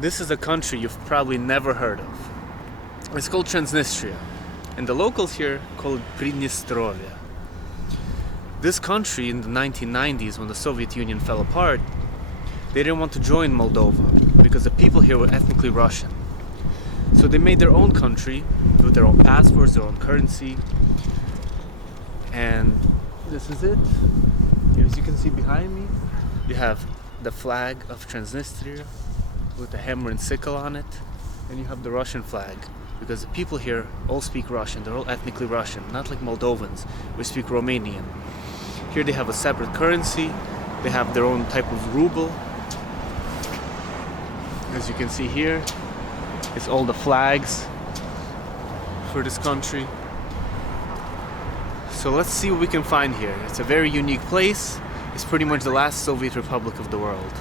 This is a country you've probably never heard of. It's called Transnistria, and the locals here call it Transnistria. This country in the 1990s, when the Soviet Union fell apart, they didn't want to join Moldova because the people here were ethnically Russian. So they made their own country with their own passports, their own currency, and this is it. As you can see behind me, you have the flag of Transnistria with a hammer and sickle on it, and you have the Russian flag, because the people here all speak Russian. They're all ethnically Russian, not like Moldovans who speak Romanian. Here they have a separate currency, they have their own type of ruble. As you can see here, it's all the flags for this country. So let's see what we can find here. It's a very unique place. It's pretty much the last Soviet republic of the world.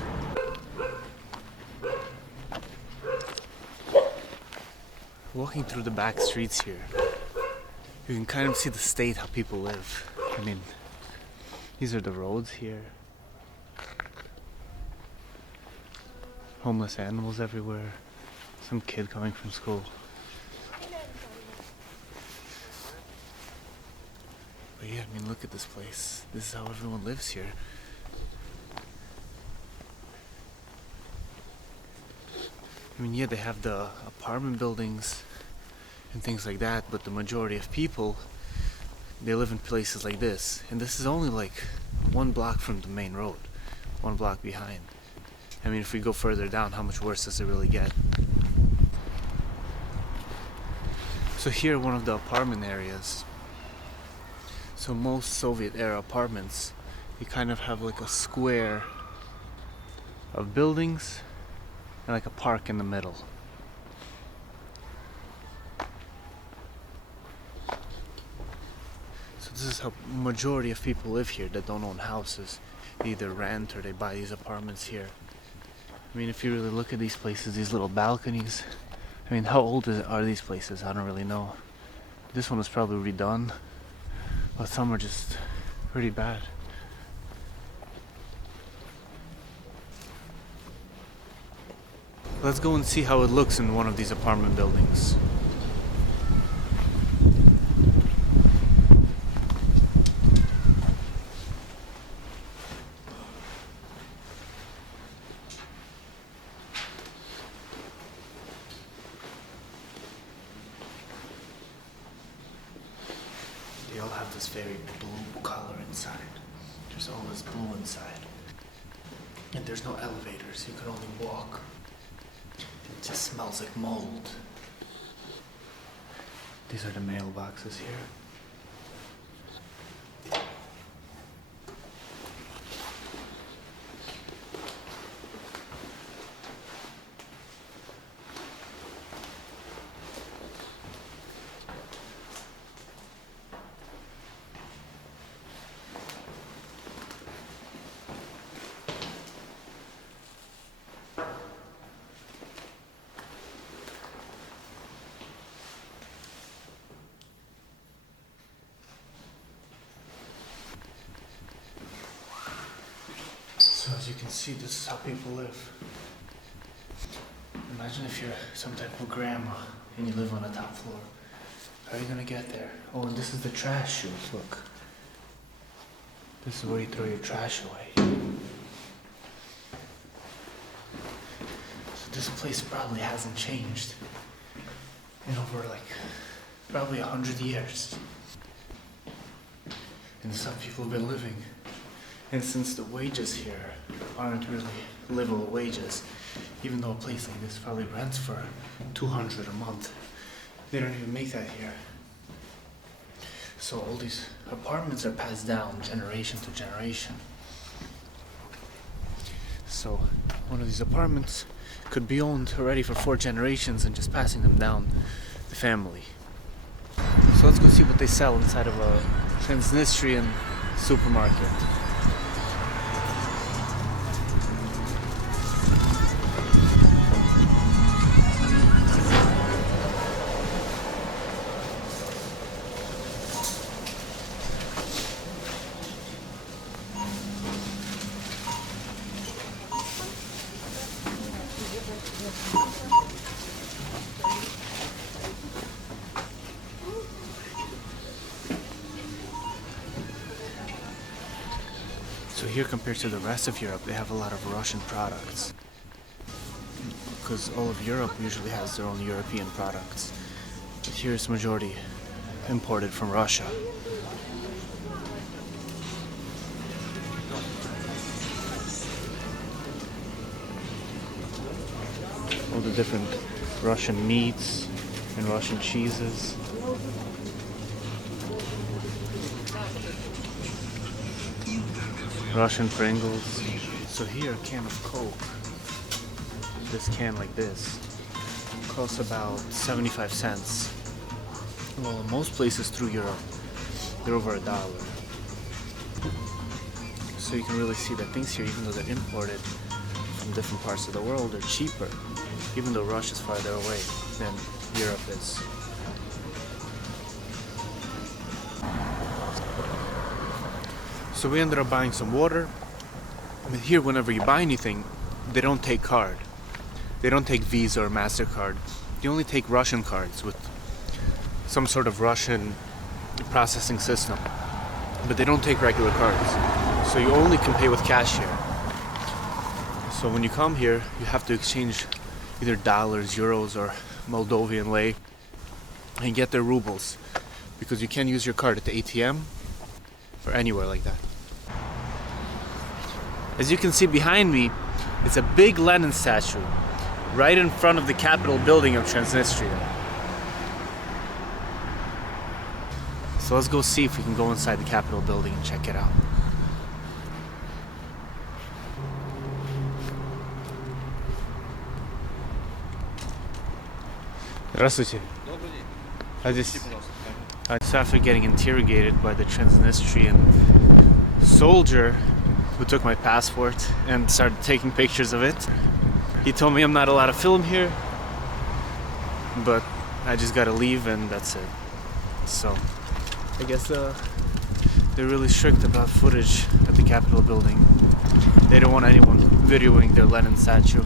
Walking through the back streets here, you can kind of see the state how people live. I mean, these are the roads here. Homeless animals everywhere. Some kid coming from school. But yeah, I mean, look at this place. This is how everyone lives here. I mean, yeah, they have the apartment buildings and things like that, but the majority of people, they live in places like this. And this is only like 1 block from the main road, 1 block behind. I mean, if we go further down, how much worse does it really get? So here, one of the apartment areas. So most Soviet-era apartments, you kind of have like a square of buildings and like a park in the middle. So this is how majority of people live here that don't own houses. They either rent or they buy these apartments here. I mean, if you really look at these places, these little balconies, I mean, how old are these places? I don't really know. This one was probably redone, but some are just pretty bad. Let's go and see how it looks in one of these apartment buildings. They all have this very blue color inside. There's all this blue inside. And there's no elevators, you can only walk. It just smells like mold. These are the mailboxes here. So as you can see, this is how people live. Imagine if you're some type of grandma and you live on the top floor. How are you gonna get there? Oh, and this is the trash chute, look. This is where you throw your trash away. So this place probably hasn't changed in over like probably 100 years. And some people have been living. And since the wages here aren't really livable wages, even though a place like this probably rents for $200 a month, they don't even make that here. So all these apartments are passed down generation to generation. So one of these apartments could be owned already for 4 generations and just passing them down the family. So let's go see what they sell inside of a Transnistrian supermarket. So here, compared to the rest of Europe, they have a lot of Russian products. Because all of Europe usually has their own European products. But here it's majority imported from Russia. All the different Russian meats and Russian cheeses. Russian Pringles. So here, a can of Coke, this can like this, costs about 75 cents. Well, most places through Europe, they're over $1. So you can really see that things here, even though they're imported from different parts of the world, are cheaper, even though Russia's farther away than Europe is. So we ended up buying some water. I mean, here, whenever you buy anything, they don't take card. They don't take Visa or MasterCard. They only take Russian cards with some sort of Russian processing system. But they don't take regular cards. So you only can pay with cash here. So when you come here, you have to exchange either dollars, euros, or Moldovan lei and get their rubles, because you can't use your card at the ATM or anywhere like that. As you can see behind me, it's a big Lenin statue right in front of the Capitol building of Transnistria. So let's go see if we can go inside the Capitol building and check it out. Здравствуйте. So after getting interrogated by the Transnistrian soldier who took my passport and started taking pictures of it, he told me I'm not allowed to film here, but I just gotta leave and that's it. So I guess they're really strict about footage at the Capitol building. They don't want anyone videoing their Lenin statue.